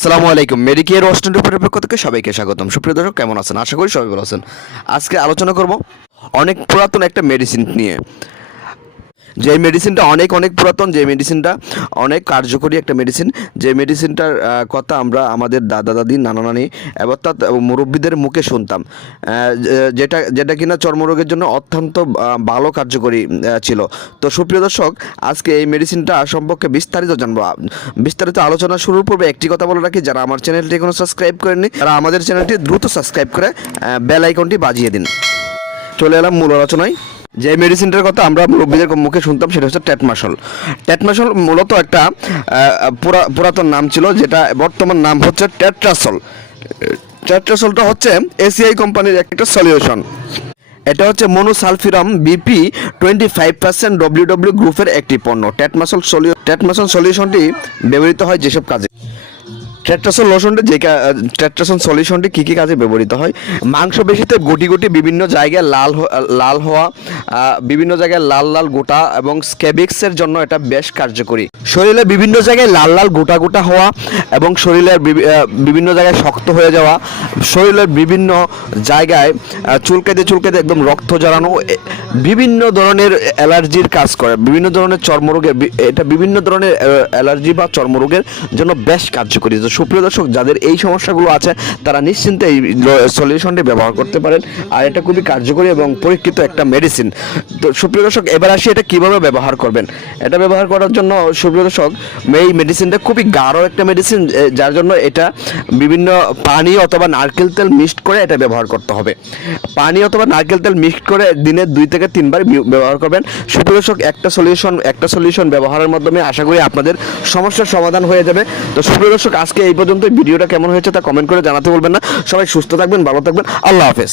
আসসালামু আলাইকুম। মেডিকেয়ার অস্ট্রেলিয়ার পক্ষ থেকে সবাইকে স্বাগতম। সুপ্রিয় দর্শক, কেমন আছেন? আশা করি সবাই ভালো আছেন। আজকে আলোচনা করব অনেক পুরাতন একটা মেডিসিন নিয়ে। যে মেডিসিনটা অনেক পুরাতন, যে মেডিসিনটা অনেক কার্যকরী একটা মেডিসিন, যে মেডিসিনটার কথা আমরা আমাদের দাদা দাদি, নানা নানি অর্থাৎ মুরব্বীদের মুখে শুনতাম, যেটা কিনা চর্মরোগের জন্য অত্যন্ত ভালো কার্যকরী ছিল। তো সুপ্রিয় দর্শক, আজকে এই মেডিসিনটা সম্পর্কে বিস্তারিত জানবো। বিস্তারিত আলোচনা শুরুর পূর্বে একটি কথা বলে রাখি, যারা আমার চ্যানেলটি এখনো সাবস্ক্রাইব করেননি তারা আমাদের চ্যানেলটি দ্রুত সাবস্ক্রাইব করে বেল আইকনটি বাজিয়ে দিন। চলে এলাম মূল আলোচনায়। যে মেডিসিনটার কথা আমরা মুরব্বীদের মুখে শুনতাম সেটা হচ্ছে টেটমাসল। টেটমাসল মূলত একটা পুরাতন নাম ছিল, যেটা বর্তমান নাম হচ্ছে টেট্রাসল। টেট্রাসলটা হচ্ছে এসিআই কোম্পানির একটা সলিউশন। এটা হচ্ছে মনোসালফিরাম বিপি 25% WW গ্রুপের একটি পণ্য। টেটমাসল সলিউশনটি ব্যবহৃত হয় যেসব কাজে। টেট্রাসল সলিউশনটি কী কী কাজে ব্যবহৃত হয়? মাংসপেশিতে গুটি গুটি বিভিন্ন জায়গায় লাল হওয়া, বিভিন্ন জায়গায় লাল গোটা এবং স্ক্যাবিক্সের জন্য এটা বেশ কার্যকরী। শরীরে বিভিন্ন জায়গায় লাল গোটা হওয়া এবং শরীরের বিভিন্ন জায়গায় শক্ত হয়ে যাওয়া, শরীরের বিভিন্ন জায়গায় চুলকাতে একদম রক্ত জড়ানো, বিভিন্ন ধরনের অ্যালার্জির কাজ করে, বিভিন্ন ধরনের চর্মরোগের, এটা বিভিন্ন ধরনের অ্যালার্জি বা চর্মরোগের জন্য বেশ কার্যকরী। সুপ্রিয় দর্শক, যাদের এই সমস্যাগুলো আছে তারা নিশ্চিন্তে এই সলিউশনটি ব্যবহার করতে পারেন। আর এটা খুবই কার্যকরী এবং পরীক্ষিত একটা মেডিসিন। তো সুপ্রিয় দর্শক, এবার আসি এটা কীভাবে ব্যবহার করবেন। এটা ব্যবহার করার জন্য সুপ্রিয় দর্শক, এই মেডিসিনটা খুবই গাঢ় একটা মেডিসিন, যার জন্য এটা বিভিন্ন পানি অথবা নারকেল তেল মিক্সড করে এটা ব্যবহার করতে হবে। পানি অথবা নারকেল তেল মিক্সড করে দিনে 2 থেকে 3 বার ব্যবহার করবেন। সুপ্রিয় দর্শক, একটা সলিউশন ব্যবহারের মাধ্যমে আশা করি আপনাদের সমস্যার সমাধান হয়ে যাবে। তো সুপ্রিয় দর্শক, আজকে এই পর্যন্ত। ভিডিওটা কেমন হয়েছে তা কমেন্ট করে জানাতে বলবেন না। সবাই সুস্থ থাকবেন, ভালো থাকবেন। আল্লাহ হাফেজ।